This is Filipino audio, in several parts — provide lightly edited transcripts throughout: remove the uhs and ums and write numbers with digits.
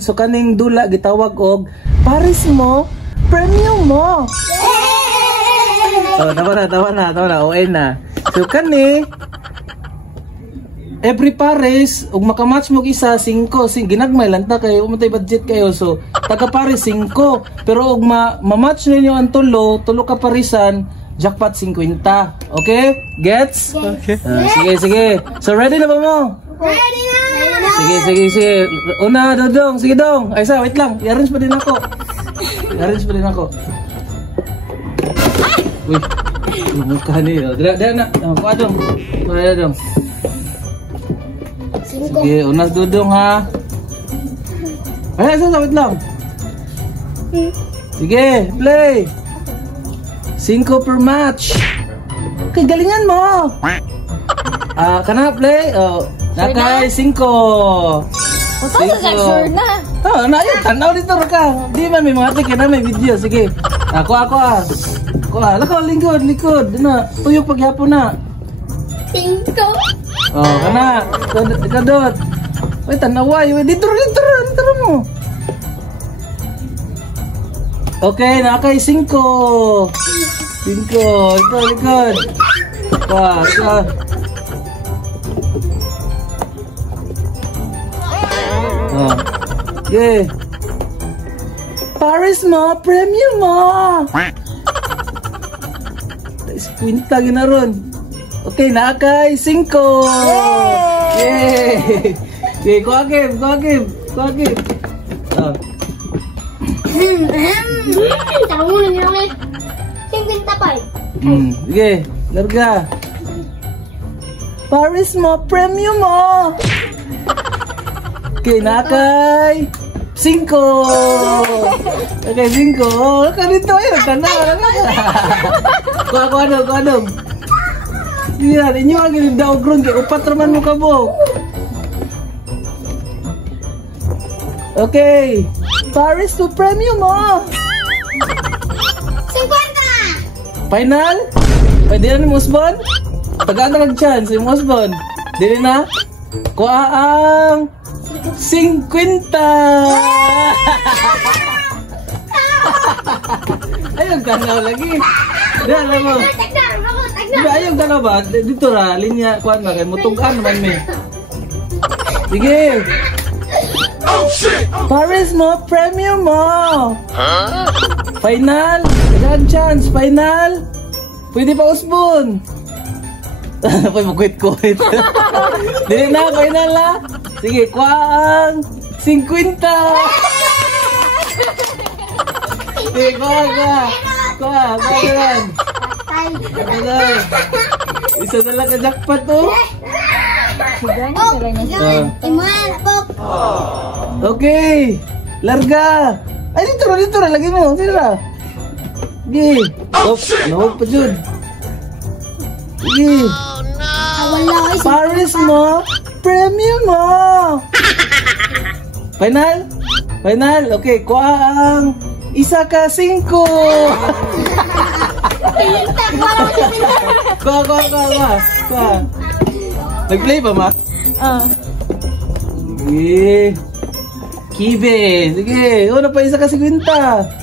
So kaning dula gitawag og Paris mo, premium mo. Oh, tawa na, OA na. So kani every Paris ug makamatch mo isa 5, ginagmay lang ta kay umutay budget kayo. So taga Paris 5, pero ug ma-match ninyo ang tulo ka parisan, jackpot 50. Okay? Gets? Okay. Sige. So ready na ba mo? Ready na! Sige. Una, Dodong. Sige, Dong. Ay, wait lang. I-arrange pa din ako. Uy. Mukha niyo. Dala na. Kuha, Dong. Sige, una, Dodong, ha. Ay, wait lang. Sige, play. 5 per match. Kagalingan mo. Kana, play. Nakay 5. Sure na. Na yun, tanaw dito ka. Di man may mga tikin na may video. Sige. Ako. Lakaw, likod. Tuyok paghapon na. 5. Kana. Kadot. Uy, tanaway. Dito mo. Okay, nakay 5. Likod. Ika. Yeah. Paris mo, premium mo. Kwinta ginaron. Okay, nakay 5. Yay! Okay, kuha game. Tamu na niyo ulit. 55. Sige, larga. Paris mo, premium mo. Okay, nakay 5. Okay, 5. Dito ayun, tanaw. Kuha dong. Yan, inyo ang ginidawgrong kay upat raman mo kabo. Okay, Paris to premium mo. 50. Final? Pwede na ni Musbon? Tagaan na nag-chance yung Musbon. Dili na? Kuha ang 50! Ayun, tanaw lagi. Di, alam mo. Di, ayun, tanaw ba? Dito ra, linya, kuhan ba? Kaya mutugan naman may. Sige. Paris mo, premium mo. Final? Tagaan chance, final? Pwede pa usbon. Pwede mo quit. Dili na, final na. Sige, kuhaan 50! Sige, kuha yan. Isa na lang ka-jackpot to. Okay, larga. Ay, dito na, lagi mo. Sige na. Sige. Nawag pa dyan. Sige. Paris mo, premium mo. Final? Okay, kuha ang isa ka 5. Kuha. Nag-play ba, ma? Sige. Kibe. Sige, una pa isa ka 50.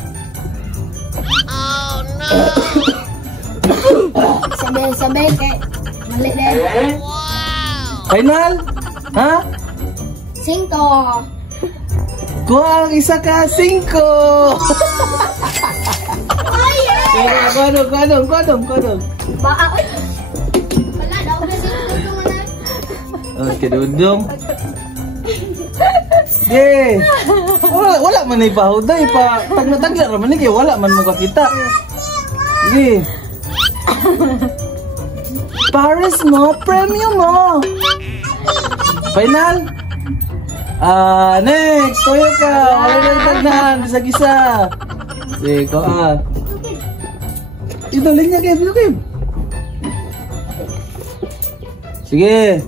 Sabay kay mali din. Final? Ha? 5. Kuha ang isa ka 5. Kuha dong. Baka wala daw na 5 Okay, Dudong. Yay! Wala man na ipahuday pa. Tagla raman ni kay wala man mo kakita. Sige. Paris mo, premium mo. Final? Next, toyo ka. Wala na tagnahan, gisa-gisa. Sige, kuha. Ito, linya kayo, Kim. Sige.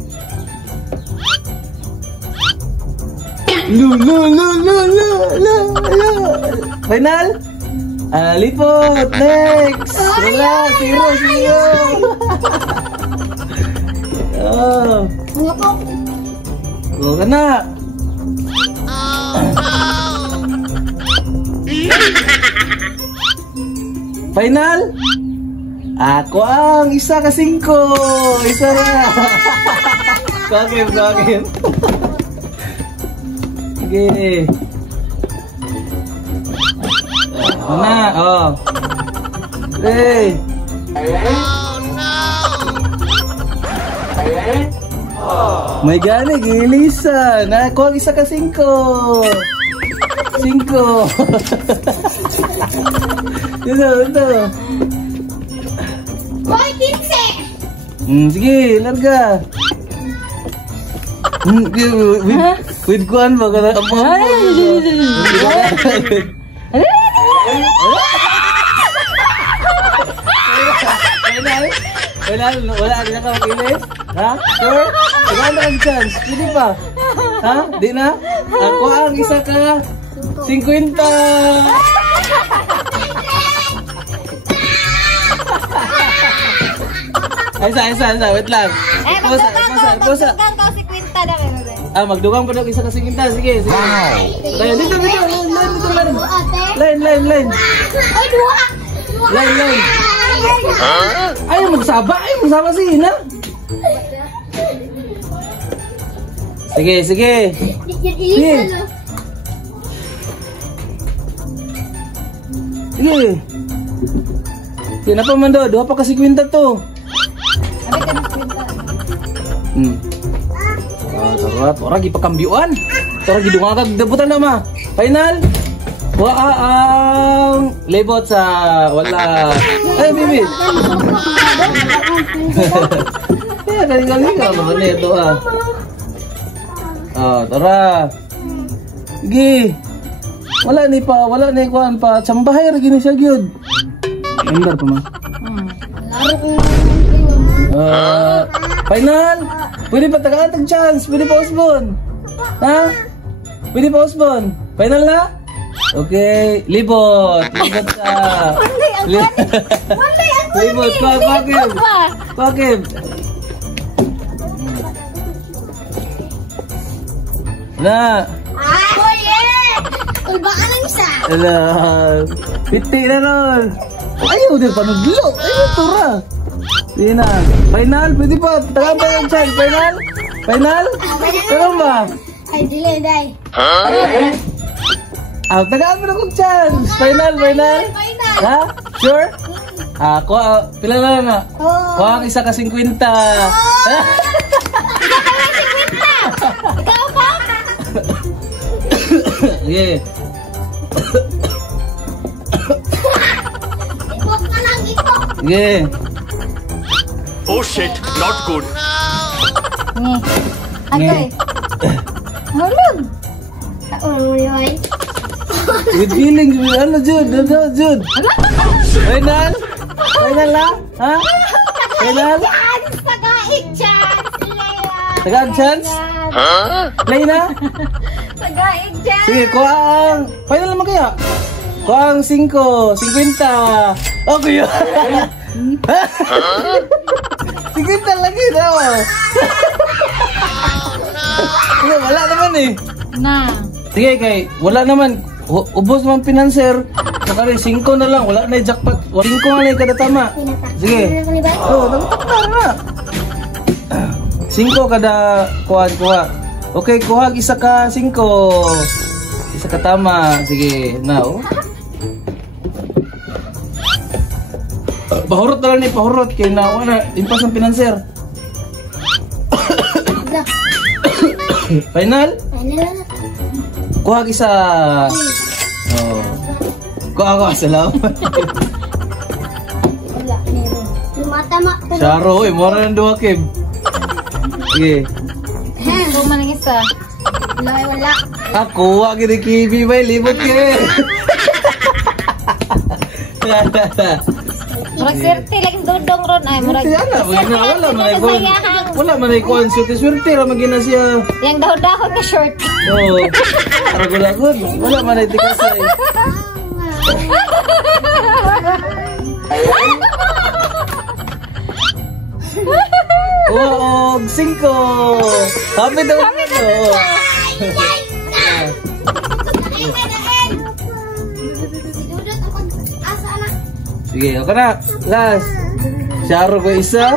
Final? Lipot. Next. Wala. Zero. Go ka na. Final? Ako ang isa ka 5. Isa na. Kagim. Sige. Na, oh. Hey. May gani, gilisan. Ako ang isa ka 5. 5. Ito. Hoy, 15! Sige, larga. With kuan ba kada apa? Wala na ka mag-ilis? Ha? Sure? Wala na kang chance. Pwede pa? Ha? Di na? Ako ang isa ka 50. Isa. Wait lang. Pusa. Magdugang pa daw isa ka 50. Sige. Lain, dito. Lain. Ay, dua! Lain. Ayaw magsaba si Ina. Sige. Sige. Sino pa man do? Duha pa ka 50 to. Tarat, orang gipakambiuan. Orang gidungagag debutan na ma. Final. Ang lebot sa wala. Ay, bibi. Ya, galing-galing naman ito tara. Gi. Wala ni kuan pa. Chambahay ra gini siya gyud. Andar pa man. Final. Pwede pa tagatag chance. Pwede pa usbon. Ha? Pwede pa usbon. Final na? Okay, libot sa. Libot Pakib. Na. Oh yeah! Tulba ka lang isa. Ala. Piti na ron. Ayaw din panudlo. Ayaw tura. Hindi na. Final, pwede pa. Tagaan pa yung chance. Final? Tagaan ba? Ay, delay, day. Tagaan mo na kong chance. Final. Ha? Sure? Pila na na? Kuha ang isa ka 50. Ikaw pa? Yeah. Ikot ka lang, ikot. Yeah. Oh shit, not good. Agay. Hulog. Uy. With feelings, ano Jude? Final na? Ha? Final? Tagaan chance? Play na? Tagaig dyan. Sige, kuha ang... Final naman kaya? Kuha ang 5, 50. Okay yun. 50 lagi daw. Sige, wala naman eh. Sige, kay wala naman. Ubos naman pinanser. Sakari, 5 na lang. Wala na yung jackpot. 5 na lang kada tama. Sige. Nagtaktar na. 5 kada kuha. Okay, kuha isa ka 5. Isa ka tama. Sige, now. Pahurot na lang ni pahurot. Kaya nawa na. Impas ng pinanser. Final? Kuha isa. Kuha salamat. Wala, meron. Lumatama. Charo, mura ng 2 Kim. Sige. Bumanang isa. Wala. Kuha gini kibi bay libot ke. Murag swerte lagi dodong ron ay murag. Wala man ay kuan swerte ra magina siya. Yang dahon-dahon ka short. Oh. Aragulagod. Wala man ay tikasay. Oh, 5. Happy daw. Sige, okay na. Last. Sharo ko isa.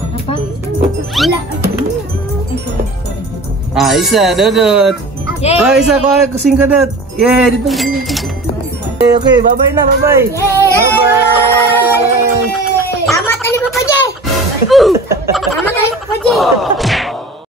Apa? Wala. Isa, Dodot. Yay! Oh, isa ko, kusing ka, Dot. Yeah, dito. Okay, bye-bye na, bye-bye. Bye-bye. Amat ali Papa J. Amat ali Papa J.